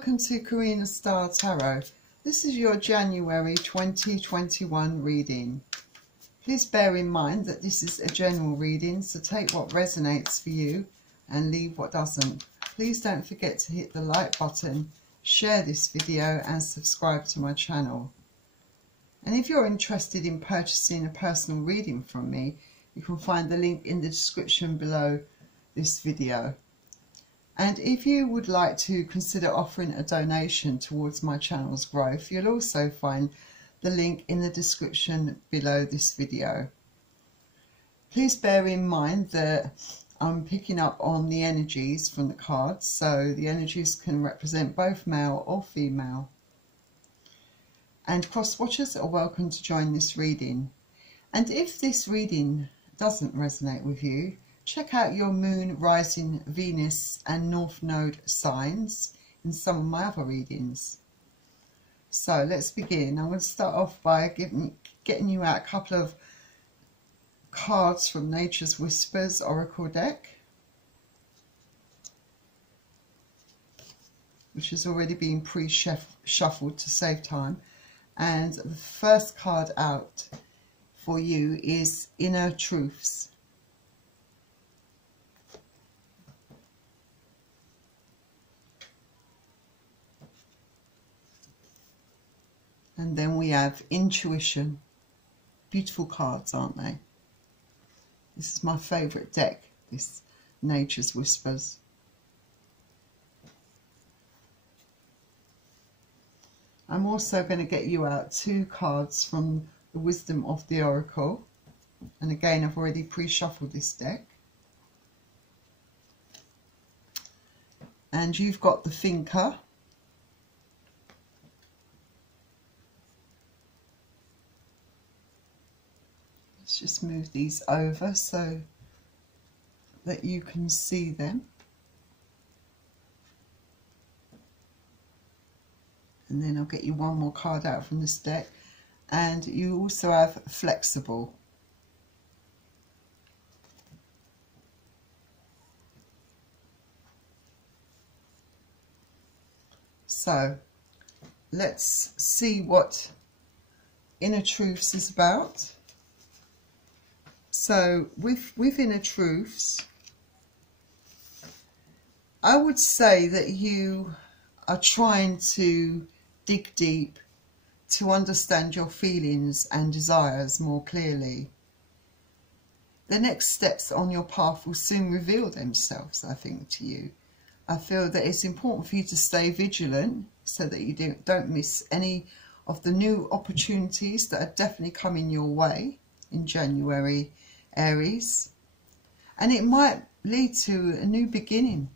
welcome to Karina Star Tarot. This is your January 2021 reading. Please bear in mind that this is a general reading, so take what resonates for you and leave what doesn't. Please don't forget to hit the like button, share this video and subscribe to my channel. And if you're interested in purchasing a personal reading from me, you can find the link in the description below this video. And if you would like to consider offering a donation towards my channel's growth, you'll also find the link in the description below this video. Please bear in mind that I'm picking up on the energies from the cards, so the energies can represent both male or female. And cross watchers are welcome to join this reading. And if this reading doesn't resonate with you, check out your moon, rising, Venus and North Node signs in some of my other readings. So let's begin. I'm going to start off by getting you out a couple of cards from Nature's Whispers Oracle deck, which has already been pre-shuffled to save time. And the first card out for you is Inner Truths. And then we have Intuition. Beautiful cards, aren't they? This is my favourite deck, this Nature's Whispers. I'm also going to get you out two cards from the Wisdom of the Oracle. And again, I've already pre-shuffled this deck. And you've got the Thinker. Let's just move these over so that you can see them. And then I'll get you one more card out from this deck. And you also have Flexible. So let's see what Inner Truths is about. So with Inner Truths, I would say that you are trying to dig deep to understand your feelings and desires more clearly. The next steps on your path will soon reveal themselves, I think, to you. I feel that it's important for you to stay vigilant so that you don't miss any of the new opportunities that are definitely coming your way in January, Aries. And it might lead to a new beginning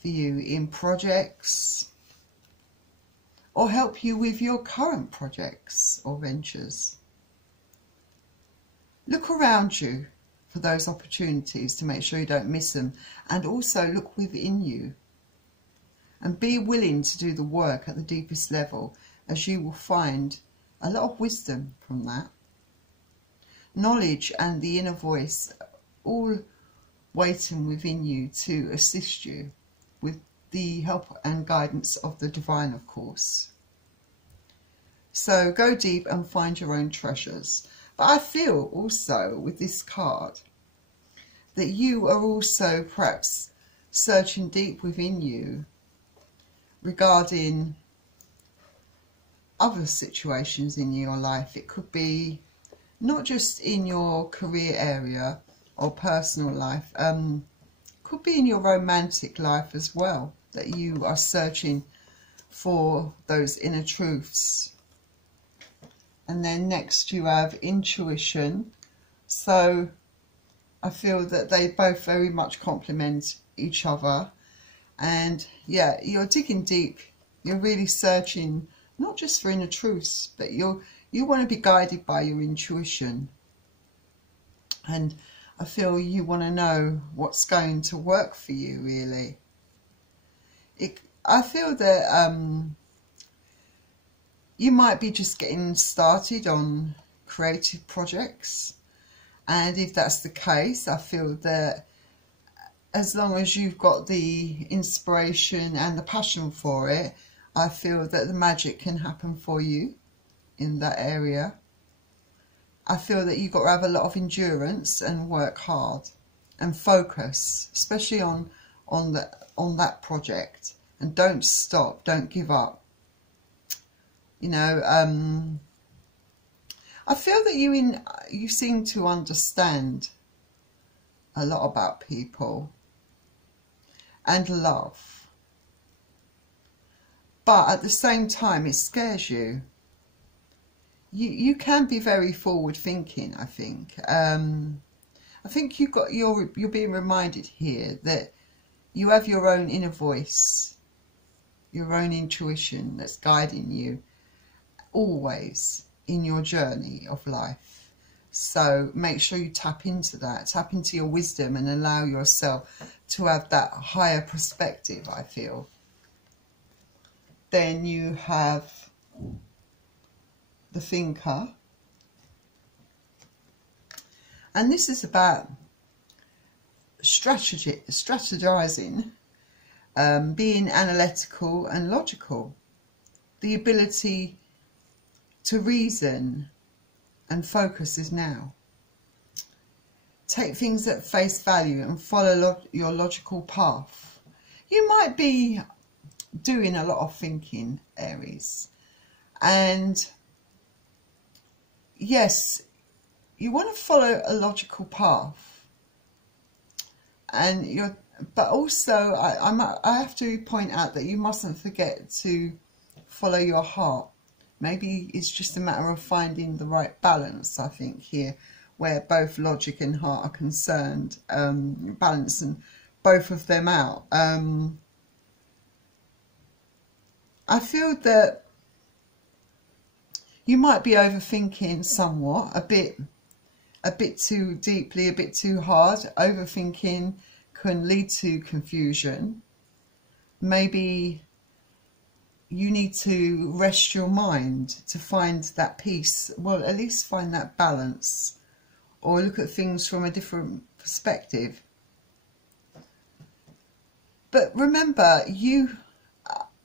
for you in projects, or help you with your current projects or ventures. Look around you for those opportunities to make sure you don't miss them, and also look within you and be willing to do the work at the deepest level, as you will find a lot of wisdom from that. Knowledge and the inner voice all waiting within you to assist you with the help and guidance of the divine, of course. So go deep and find your own treasures. But I feel also with this card that you are also perhaps searching deep within you regarding other situations in your life. It could be not just in your career area or personal life, could be in your romantic life as well, that you are searching for those inner truths. And then next you have Intuition. So I feel that they both very much complement each other. And yeah, you're digging deep. You're really searching not just for inner truths, but you want to be guided by your intuition. And I feel you want to know what's going to work for you, really. I feel that you might be just getting started on creative projects. And if that's the case, I feel that as long as you've got the inspiration and the passion for it, I feel that the magic can happen for you in that area. I feel that you've got to have a lot of endurance and work hard and focus, especially on that project. And don't stop, don't give up. You know, I feel that you seem to understand a lot about people and love, but at the same time it scares you. You can be very forward thinking, I think. I think you're being reminded here that you have your own inner voice, your own intuition that's guiding you always in your journey of life. So make sure you tap into that, tap into your wisdom, and allow yourself to have that higher perspective, I feel. Then you have the thinker. And this is about strategizing, being analytical and logical, the ability to reason and focus is now. Take things at face value and follow your logical path. You might be doing a lot of thinking, Aries, and yes, you want to follow a logical path, and but also I have to point out that you mustn't forget to follow your heart. Maybe it's just a matter of finding the right balance, I think, here, where both logic and heart are concerned, balancing both of them out. I feel that you might be overthinking somewhat, a bit too deeply, a bit too hard. Overthinking can lead to confusion. Maybe you need to rest your mind to find that peace. Well, at least find that balance, or look at things from a different perspective. But remember,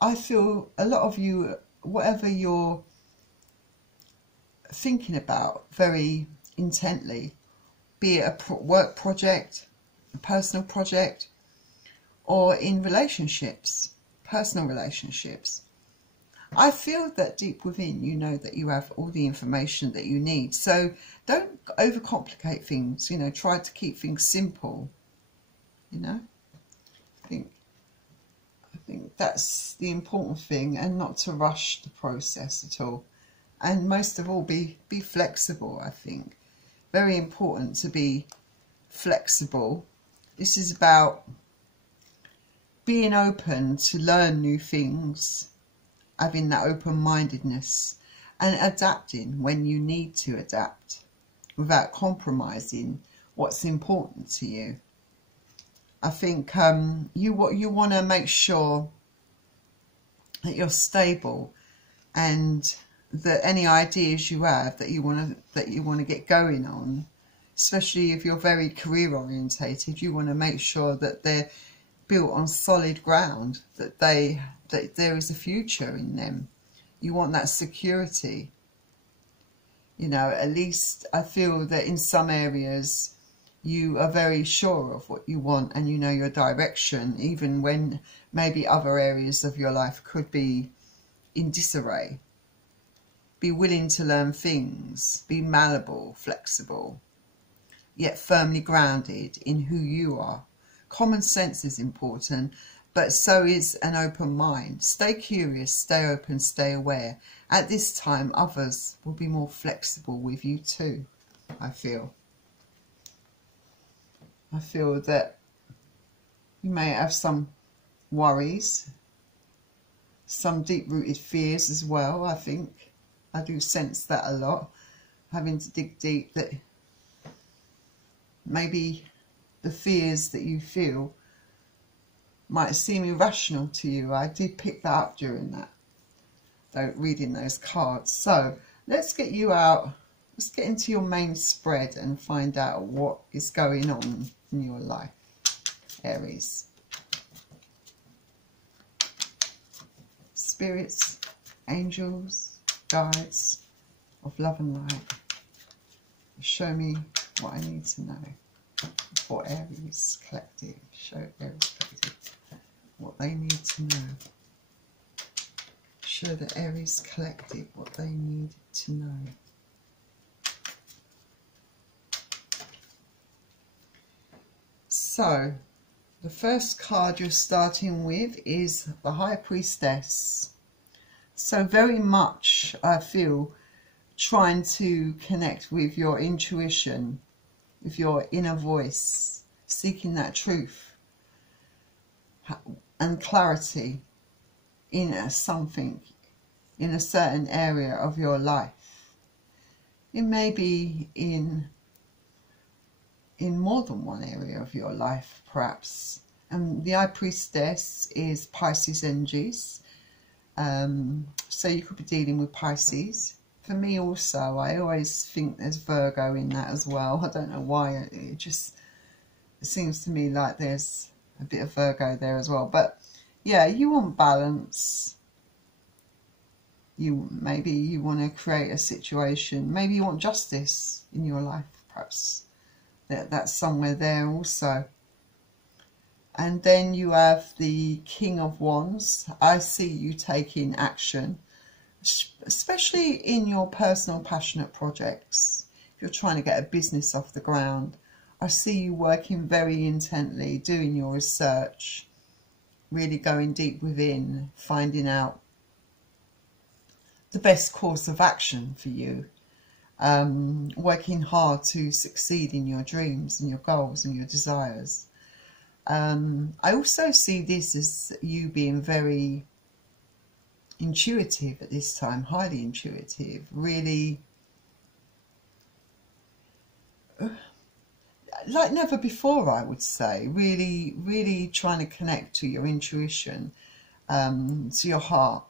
I feel a lot of you, whatever you're thinking about very intently, be it a work project, a personal project, or in relationships, personal relationships, I feel that deep within you know that you have all the information that you need. So don't overcomplicate things, you know, try to keep things simple, you know. I think that's the important thing, and not to rush the process at all. And most of all, be flexible, I think. Very important to be flexible. This is about being open to learn new things, having that open-mindedness, and adapting when you need to adapt without compromising what's important to you. I think you want to make sure that you're stable, and that any ideas you have that you want to get going on, especially if you're very career orientated, you want to make sure that they're built on solid ground, that there is a future in them. You want that security. You know, at least I feel that in some areas you are very sure of what you want, and you know your direction, even when maybe other areas of your life could be in disarray. Be willing to learn things, be malleable, flexible, yet firmly grounded in who you are. Common sense is important, but so is an open mind. Stay curious, stay open, stay aware. At this time, others will be more flexible with you too, I feel. I feel that you may have some worries, some deep-rooted fears as well, I think. I do sense that a lot, having to dig deep, that maybe the fears that you feel might seem irrational to you. I did pick that up during that, though, reading those cards. So let's get you out, let's get into your main spread and find out what is going on in your life, Aries. spirits, angels, guides of love and light, show me what I need to know for Aries Collective. Show Aries Collective what they need to know. Show the Aries Collective what they need to know. So, the first card you're starting with is the High Priestess. So very much, I feel, trying to connect with your intuition, with your inner voice, seeking that truth and clarity in something, in a certain area of your life. It may be in more than one area of your life, perhaps. And the High Priestess is Pisces energies. So you could be dealing with Pisces. For me also, I always think there's Virgo in that as well. I don't know why. It seems to me like there's a bit of Virgo there as well. But yeah, you want balance. Maybe you want to create a situation. Maybe you want justice in your life, perhaps. That's somewhere there also. And then you have the King of Wands. I see you taking action, especially in your personal passionate projects. If you're trying to get a business off the ground, I see you working very intently, doing your research, really going deep within, finding out the best course of action for you. Working hard to succeed in your dreams and your goals and your desires. I also see this as you being very intuitive at this time, highly intuitive, really like never before, I would say. Really trying to connect to your intuition, to your heart,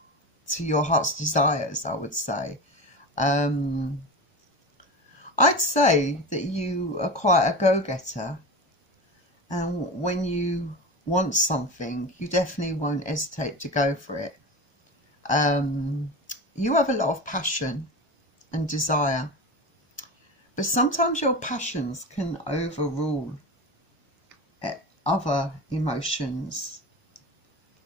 to your heart's desires, I would say. I'd say that you are quite a go-getter, and when you want something, you definitely won't hesitate to go for it. You have a lot of passion and desire, but sometimes your passions can overrule other emotions,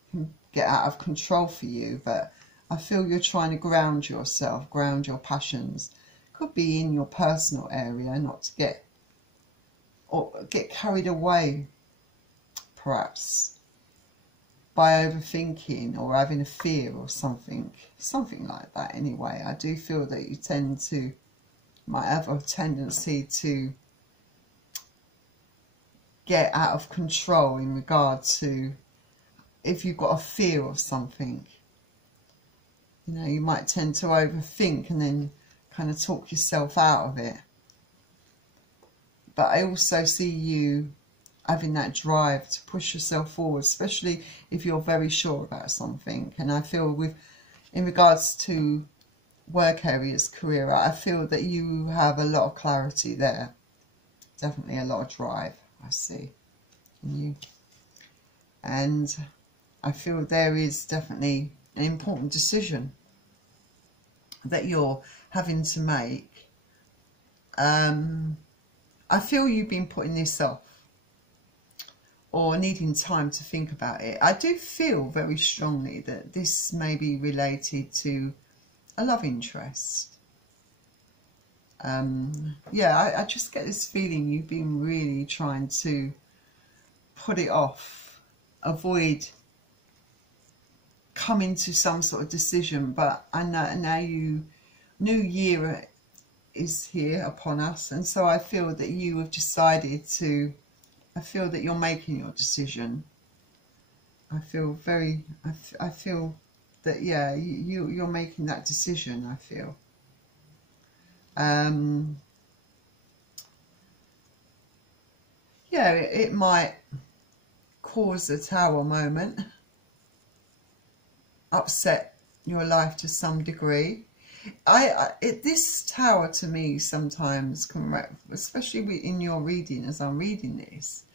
can get out of control for you. But I feel you're trying to ground yourself, ground your passions. Could be in your personal area, not to get carried away, perhaps, by overthinking or having a fear or something like that. Anyway, I do feel that you might have a tendency to get out of control in regard to if you've got a fear of something. You know, you might tend to overthink and then kind of talk yourself out of it. But I also see you having that drive to push yourself forward, especially if you're very sure about something. And I feel in regards to work areas, career, I feel that you have a lot of clarity there. Definitely a lot of drive, I see in you. And I feel there is definitely an important decision that you're having to make. I feel you've been putting this off or needing time to think about it. I do feel very strongly that this may be related to a love interest. Yeah, I just get this feeling you've been really trying to put it off, avoid coming to some sort of decision. But I know now New Year is here upon us, and so I feel that you have decided to, I feel that you're making your decision. I feel that, yeah, you're making that decision, I feel. Yeah, it might cause a tower moment, upset your life to some degree. This tower to me sometimes can, especially in your reading, as I'm reading this,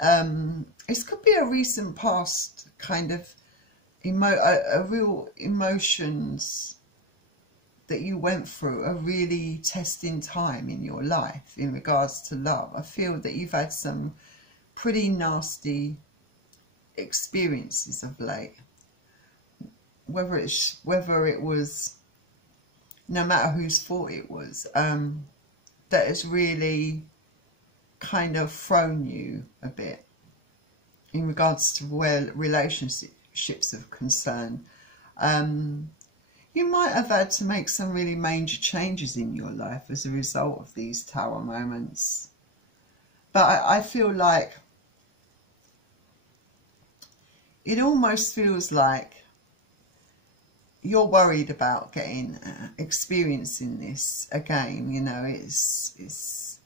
it could be a recent past kind of a real emotions that you went through a really testing time in your life in regards to love. I feel that you've had some pretty nasty experiences of late. Whether it was, no matter whose fault it was, that has really kind of thrown you a bit in regards to where relationships are concerned. You might have had to make some really major changes in your life as a result of these Tower moments. But I feel like it almost feels like you're worried about experiencing this again. You know, it's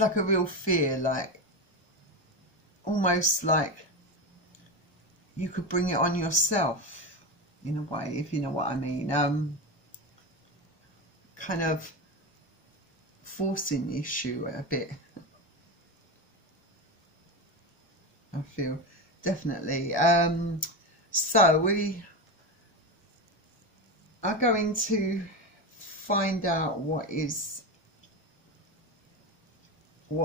like a real fear, like almost like you could bring it on yourself in a way, if you know what I mean. Kind of forcing the issue a bit. I feel definitely. So we are going to find out what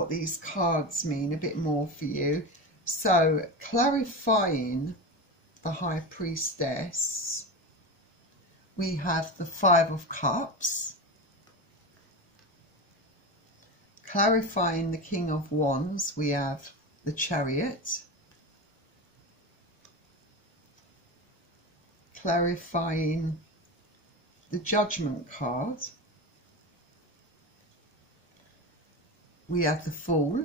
these cards mean a bit more for you. So, clarifying the High Priestess, we have the Five of Cups. Clarifying the King of Wands, we have the Chariot. Clarifying the Judgment card, we have the Fool.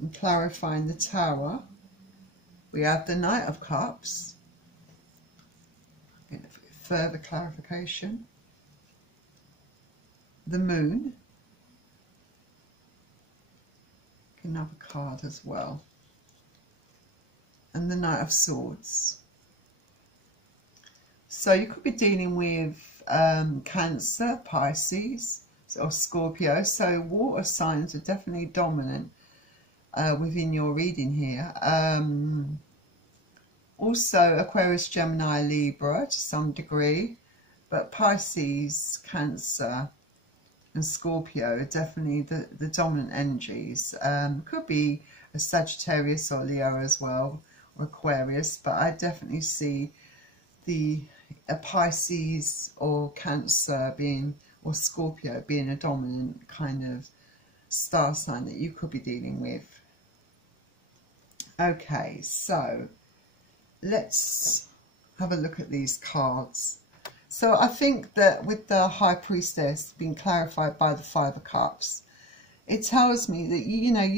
And clarifying the Tower, we have the Knight of Cups. Further clarification. The Moon. Another card as well. And the Knight of Swords. So you could be dealing with Cancer, Pisces, or Scorpio. So water signs are definitely dominant within your reading here. Also Aquarius, Gemini, Libra to some degree, but Pisces, Cancer and Scorpio are definitely the dominant energies. Could be a Sagittarius or Leo as well, or Aquarius, but I definitely see a Pisces or Cancer being, or Scorpio being a dominant kind of star sign that you could be dealing with. Okay, so let's have a look at these cards. So I think that with the High Priestess being clarified by the Five of Cups, it tells me that, you know,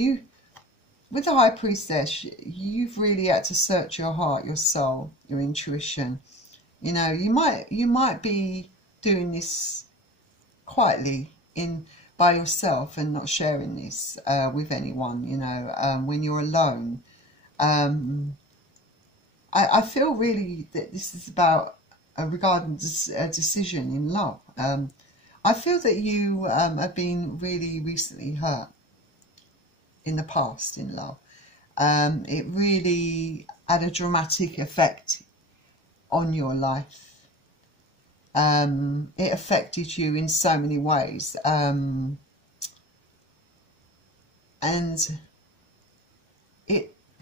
with the High Priestess, you've really had to search your heart, your soul, your intuition. You know, you might be doing this quietly by yourself and not sharing this with anyone, you know, when you're alone. I feel really that this is about regarding a decision in love. I feel that you have been really recently hurt in the past in love. It really had a dramatic effect on your life. It affected you in so many ways. And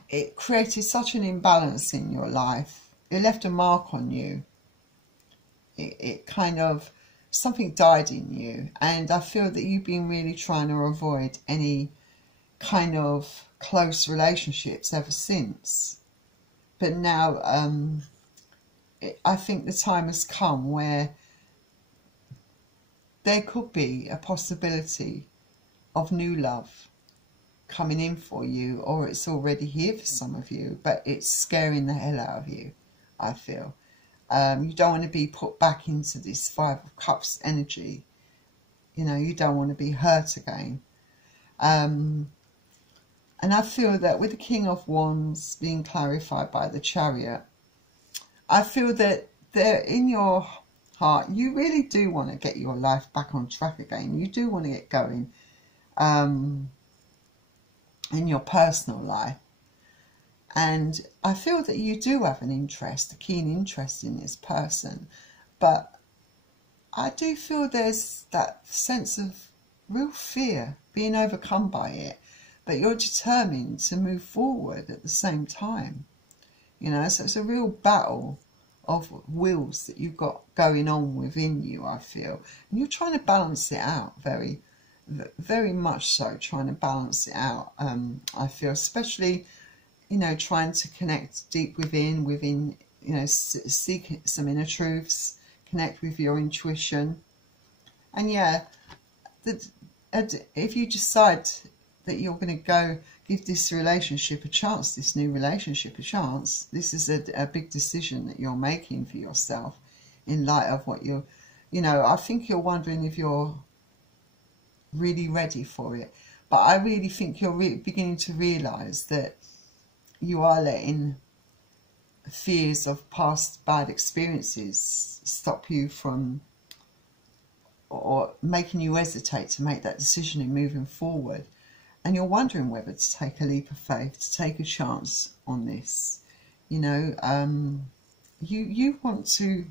it created such an imbalance in your life. It left a mark on you. It kind of, something died in you. And I feel that you've been really trying to avoid any kind of close relationships ever since. But now I think the time has come where there could be a possibility of new love coming in for you, or it's already here for some of you, but it's scaring the hell out of you, I feel. You don't want to be put back into this Five of Cups energy. You know, you don't want to be hurt again. And I feel that with the King of Wands being clarified by the Chariot, I feel that there in your heart, you really do want to get your life back on track again. You do want to get going. in your personal life. And I feel that you do have an interest, a keen interest in this person. But I do feel there's that sense of real fear, being overcome by it. But you're determined to move forward at the same time. You know, so it's a real battle of wills that you've got going on within you, I feel. And you're trying to balance it out, very much so, trying to balance it out, I feel, especially, you know, trying to connect deep within, you know, seek some inner truths, connect with your intuition. And yeah, if you decide that you're going to go give this relationship a chance, this new relationship a chance, this is a big decision that you're making for yourself in light of what you know, I think you're wondering if you're really ready for it. But I really think you're beginning to realise that you are letting fears of past bad experiences stop you from, or making you hesitate to make that decision in moving forward. And you're wondering whether to take a leap of faith, to take a chance on this. You know, you want to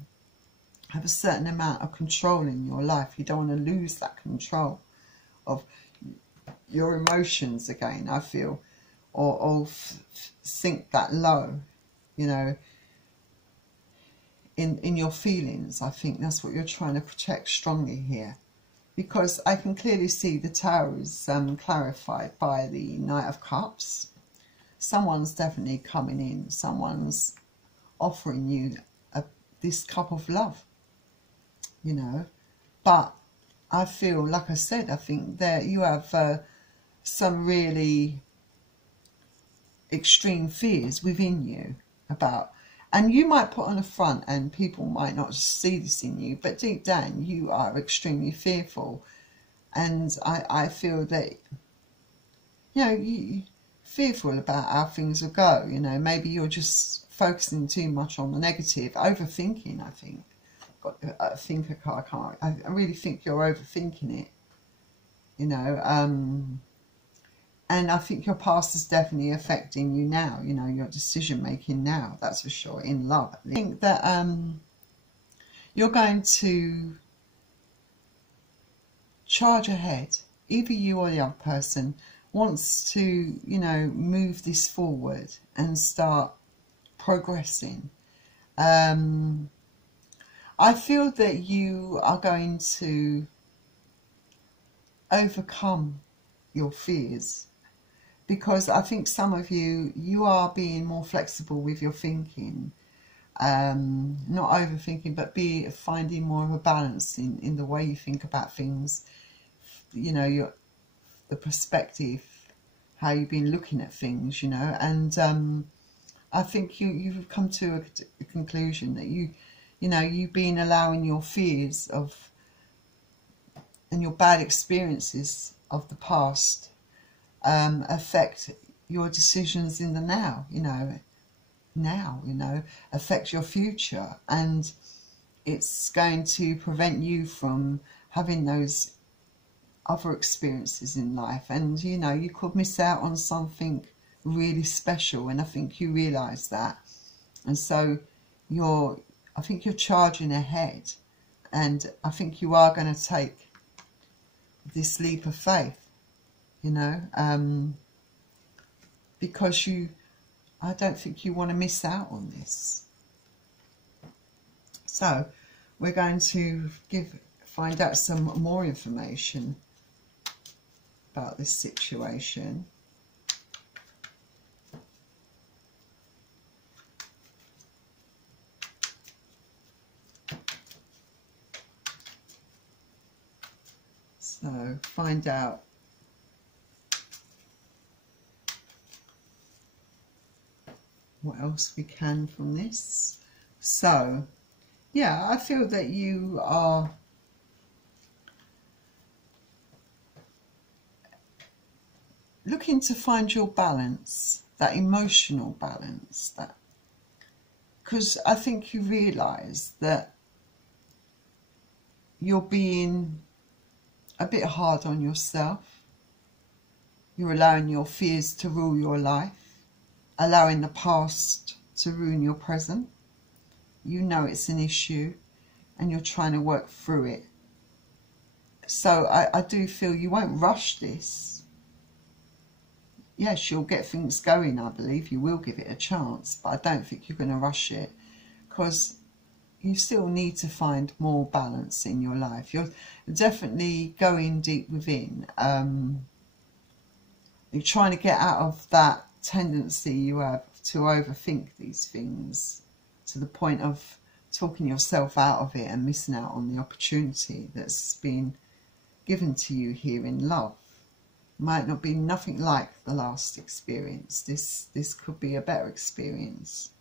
have a certain amount of control in your life. You don't want to lose that control of your emotions again, I feel, or sink that low, you know, in your feelings. I think that's what you're trying to protect strongly here. Because I can clearly see the Tower is clarified by the Knight of Cups. Someone's definitely coming in. Someone's offering you this cup of love, you know. But I feel, like I said, I think that you have some really extreme fears within you about. And you might put on a front and people might not see this in you, but deep down you are extremely fearful. And I feel that, you know, you're fearful about how things will go. You know, maybe you're just focusing too much on the negative, overthinking, I think. Got a thinker card, I really think you're overthinking it, you know. And I think your past is definitely affecting you now, you know, your decision making now, that's for sure, in love. I think that you're going to charge ahead. Either you or the other person wants to, you know, move this forward and start progressing. I feel that you are going to overcome your fears. Because I think some of you are being more flexible with your thinking, not overthinking, but finding more of a balance in the way you think about things. You know, the perspective, how you've been looking at things. You know, and I think you've come to a conclusion that you know, you've been allowing your fears of and your bad experiences of the past affect your decisions in the now, you know, affect your future, and it's going to prevent you from having those other experiences in life. And, you know, you could miss out on something really special, and I think you realise that. And so I think you're charging ahead, and I think you are going to take this leap of faith. You know, because I don't think you want to miss out on this. So we're going to find out some more information about this situation. So find out what else we can from this. So yeah, I feel that you are looking to find your balance, that emotional balance, that, because I think you realise that you're being a bit hard on yourself. You're allowing your fears to rule your life, allowing the past to ruin your present. You know it's an issue and you're trying to work through it. So I do feel you won't rush this. Yes, you'll get things going, I believe. You will give it a chance, but I don't think you're going to rush it, because you still need to find more balance in your life. You're definitely going deep within. You're trying to get out of that tendency you have to overthink these things to the point of talking yourself out of it and missing out on the opportunity that's been given to you here in love. Might not be nothing like the last experience. This could be a better experience.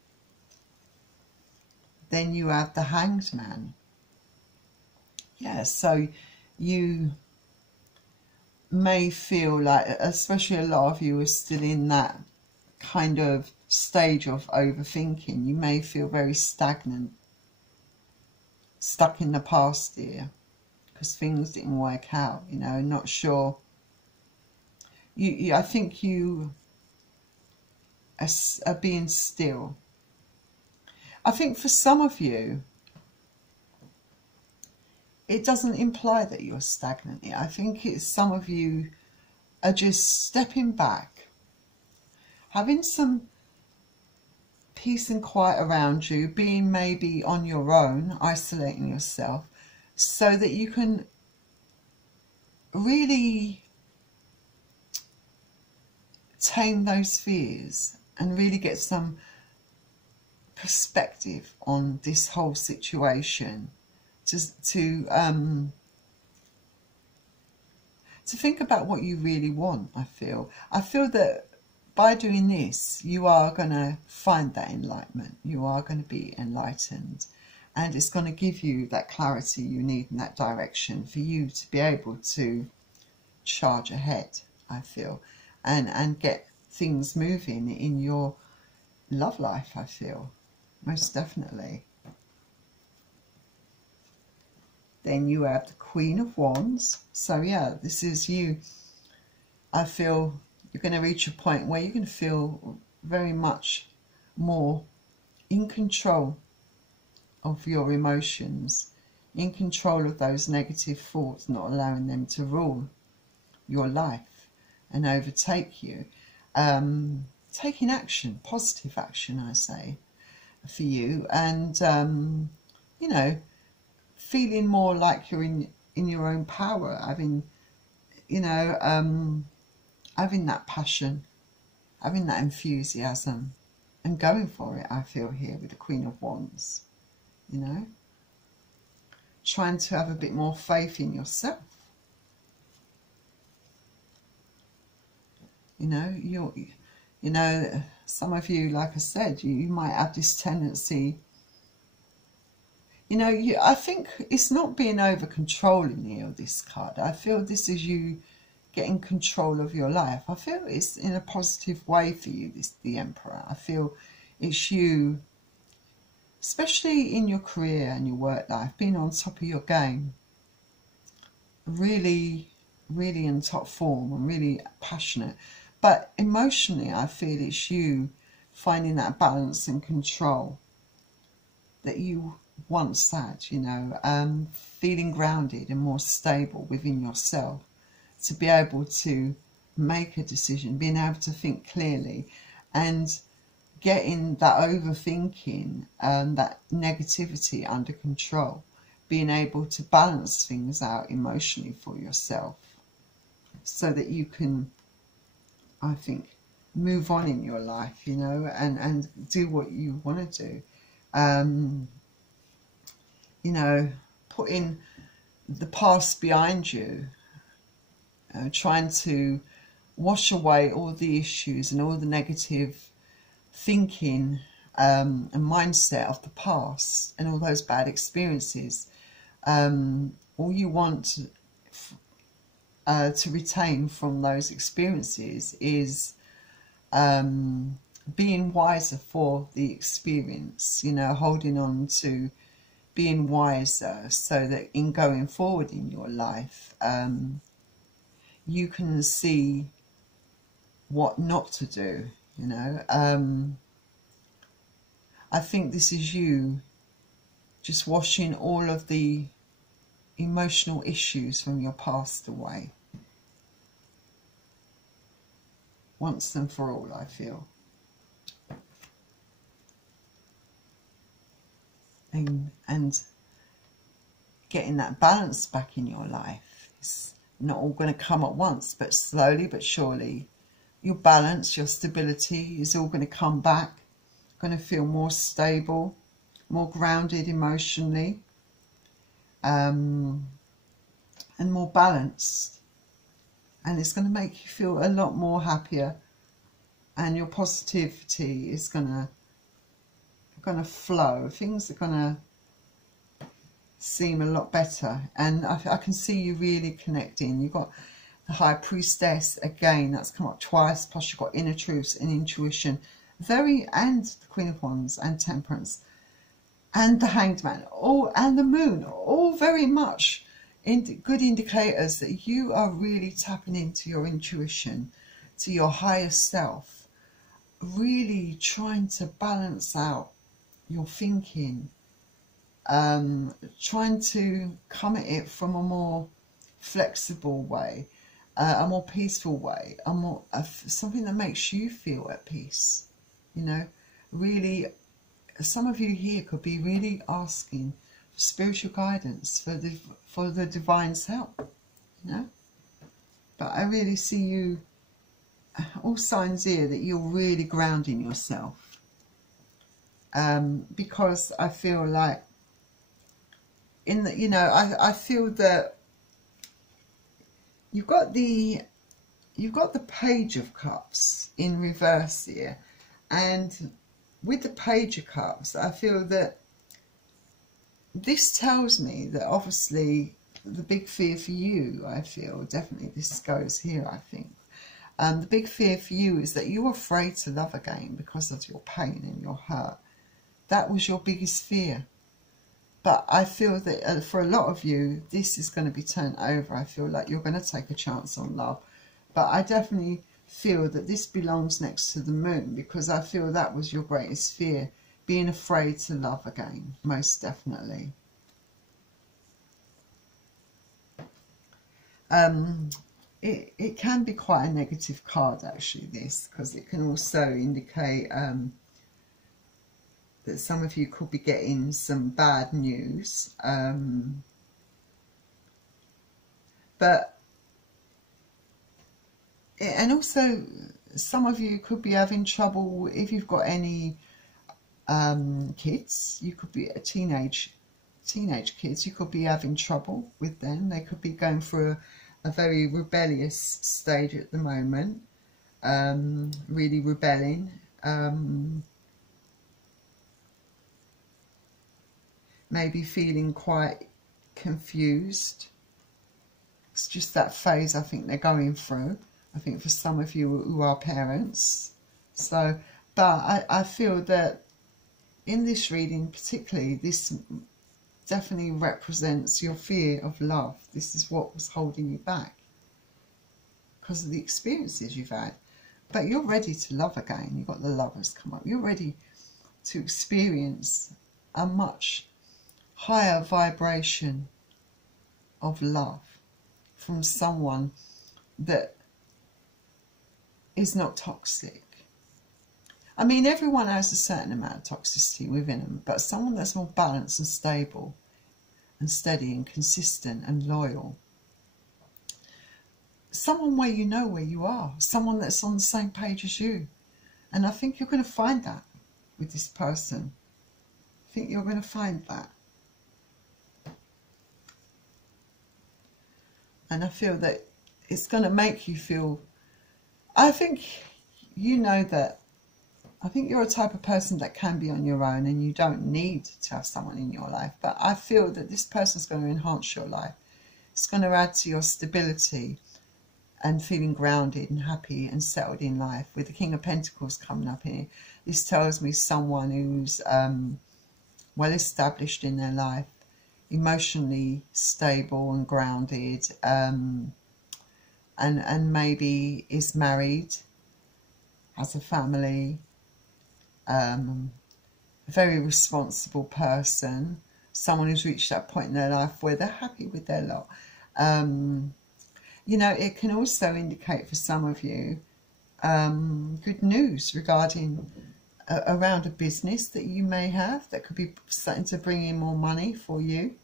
Then you have the Hanged Man. Yeah, so you may feel like, especially a lot of you are still in that kind of stage of overthinking. You may feel very stagnant, stuck in the past here, because things didn't work out, you know, not sure. I think you are being still. I think for some of you, it doesn't imply that you're stagnant. I think it's some of you are just stepping back, having some peace and quiet around you, being maybe on your own, isolating yourself, so that you can really tame those fears and really get some perspective on this whole situation. Just to think about what you really want. I feel that by doing this, you are going to find that enlightenment. You are going to be enlightened, and it's going to give you that clarity you need in that direction for you to be able to charge ahead, I feel, and get things moving in your love life, I feel, most definitely. Then you have the Queen of Wands. So yeah, this is you. I feel you're going to reach a point where you're going to feel very much more in control of your emotions, in control of those negative thoughts, not allowing them to rule your life and overtake you. Taking action, positive action, I say, for you, and you know, feeling more like you're in your own power, having, you know, having that passion, having that enthusiasm, and going for it. I feel here with the Queen of Wands, you know, trying to have a bit more faith in yourself. You know, you know, some of you, like I said, you might have this tendency. You know, I think it's not being over controlling here, this card. I feel this is you getting control of your life. I feel it's in a positive way for you, the Emperor. I feel it's you, especially in your career and your work life, being on top of your game. Really, really in top form and really passionate. But emotionally, I feel it's you finding that balance and control that you once had, you know, feeling grounded and more stable within yourself to be able to make a decision, being able to think clearly, and getting that overthinking, that negativity under control, being able to balance things out emotionally for yourself so that you can, I think, move on in your life, you know, and do what you want to do. You know, putting the past behind you, trying to wash away all the issues and all the negative thinking and mindset of the past and all those bad experiences. All you want to retain from those experiences is being wiser for the experience, you know, holding on to being wiser so that in going forward in your life, you can see what not to do, you know. I think this is you just washing all of the emotional issues from your past away. Once and for all, I feel. And getting that balance back in your life. It's not all going to come at once, but slowly but surely your balance, your stability is all going to come back. Going to feel more stable, more grounded emotionally, and more balanced. And it's going to make you feel a lot more happier, and your positivity is going to flow. Things are going to seem a lot better, and I can see you really connecting. You've got the High Priestess again, that's come up twice, plus you've got inner truths and intuition, and the Queen of Wands and Temperance and the Hanged Man, and the Moon, all very much good indicators that you are really tapping into your intuition, to your higher self, really trying to balance out your thinking, trying to come at it from a more flexible way, a more peaceful way, something that makes you feel at peace. You know, really, some of you here could be really asking for spiritual guidance, for the divine's help, you know. But I really see you, all signs here that you're really grounding yourself, because I feel like I feel that you've got the Page of Cups in reverse here, and with the Page of Cups, I feel that this tells me that obviously the big fear for you, I feel, definitely this goes here, I think. The big fear for you is that you're afraid to love again because of your pain and your hurt. That was your biggest fear. But I feel that for a lot of you, this is going to be turned over. I feel like you're going to take a chance on love. But I definitely feel that this belongs next to the Moon, because I feel that was your greatest fear, being afraid to love again, most definitely. It can be quite a negative card, actually, this, because it can also indicate that some of you could be getting some bad news. And also some of you could be having trouble if you've got any kids. You could be teenage kids. You could be having trouble with them. They could be going through a very rebellious stage at the moment, really rebelling. Maybe feeling quite confused. It's just that phase I think they're going through. I think for some of you who are parents. So, but I feel that in this reading particularly, this definitely represents your fear of love. This is what was holding you back because of the experiences you've had. But you're ready to love again. You've got the Lovers come up. You're ready to experience a much higher vibration of love from someone that is not toxic. I mean, everyone has a certain amount of toxicity within them, but someone that's more balanced and stable and steady and consistent and loyal. Someone where you know where you are, someone that's on the same page as you. And I think you're going to find that with this person. I think you're going to find that. And I feel that it's going to make you feel, I think you know that, I think you're a type of person that can be on your own and you don't need to have someone in your life. But I feel that this person's going to enhance your life. It's going to add to your stability and feeling grounded and happy and settled in life. With the King of Pentacles coming up here, this tells me someone who's well established in their life, emotionally stable and grounded, and maybe is married, has a family, a very responsible person, someone who's reached that point in their life where they're happy with their lot. You know, it can also indicate for some of you good news regarding around a business that you may have that could be starting to bring in more money for you.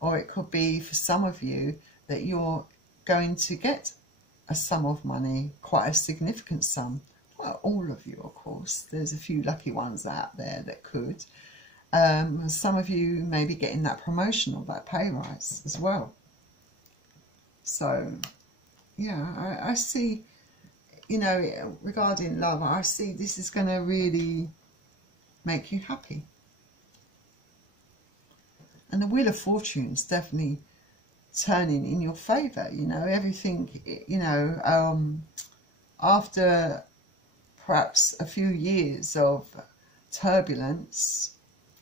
Or it could be for some of you that you're going to get a sum of money, quite a significant sum. Well, all of you, of course. There's a few lucky ones out there that could. Some of you may be getting that promotion or that pay rise as well. So, yeah, I see, you know, regarding love, I see this is going to really make you happy. And the Wheel of Fortune is definitely turning in your favour, you know, everything, you know, after perhaps a few years of turbulence,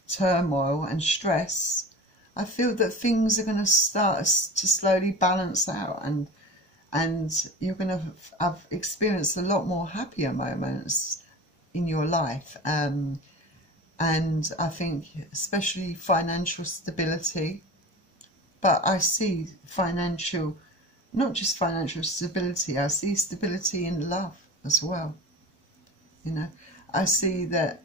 turmoil and stress, I feel that things are going to start to slowly balance out, and you're going to have experienced a lot more happier moments in your life. And I think especially financial stability, but I see financial, not just financial stability, I see stability in love as well. You know, I see that,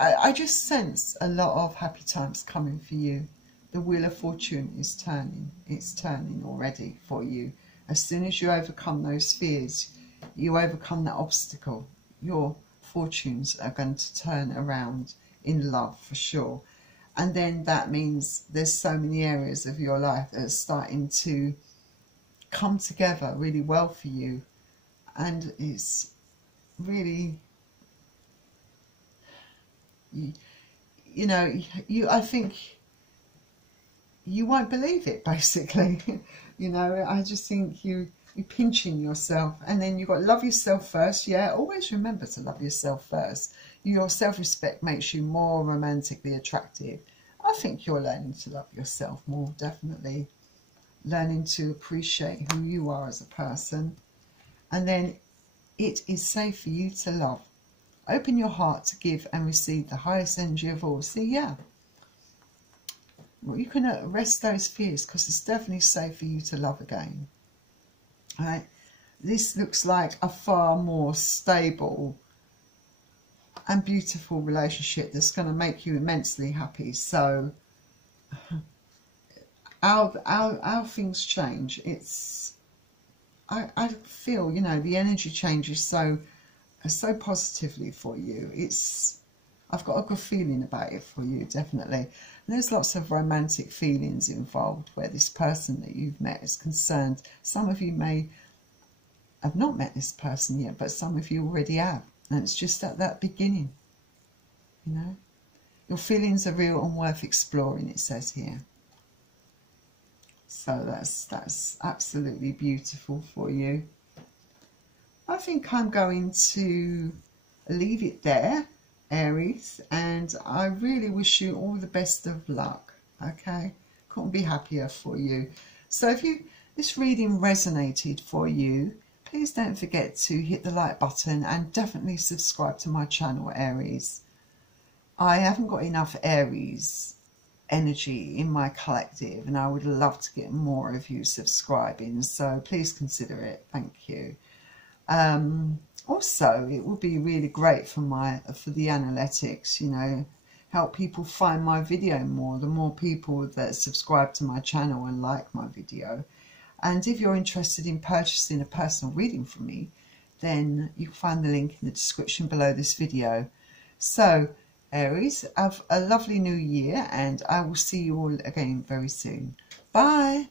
I just sense a lot of happy times coming for you. The Wheel of Fortune is turning. It's turning already for you. As soon as you overcome those fears, you overcome that obstacle, your fortunes are going to turn around in love for sure. And then that means there's so many areas of your life that are starting to come together really well for you. And it's really, you know, I think you won't believe it, basically. You know, I just think you're pinching yourself, and then you've got to love yourself first. Yeah, always remember to love yourself first. Your self-respect makes you more romantically attractive. I think you're learning to love yourself more, definitely. Learning to appreciate who you are as a person. And then it is safe for you to love. Open your heart to give and receive the highest energy of all. See, yeah. Well, you can arrest those fears, because it's definitely safe for you to love again. All right. This looks like a far more stable and beautiful relationship that's going to make you immensely happy. So how things change, it's, I feel, you know, the energy changes so positively for you. It's, I've got a good feeling about it for you, definitely. And there's lots of romantic feelings involved where this person that you've met is concerned. Some of you may have not met this person yet, but some of you already have. And it's just at that beginning, you know. Your feelings are real and worth exploring, it says here. So that's absolutely beautiful for you. I think I'm going to leave it there, Aries, and I really wish you all the best of luck. Okay, couldn't be happier for you. So if this reading resonated for you, please don't forget to hit the like button and definitely subscribe to my channel, Aries. I haven't got enough Aries energy in my collective, and I would love to get more of you subscribing, so please consider it. Thank you. Also, it would be really great for the analytics, you know, help people find my video more. The more people that subscribe to my channel and like my video. And if you're interested in purchasing a personal reading from me, then you can find the link in the description below this video. So, Aries, have a lovely new year, and I will see you all again very soon. Bye!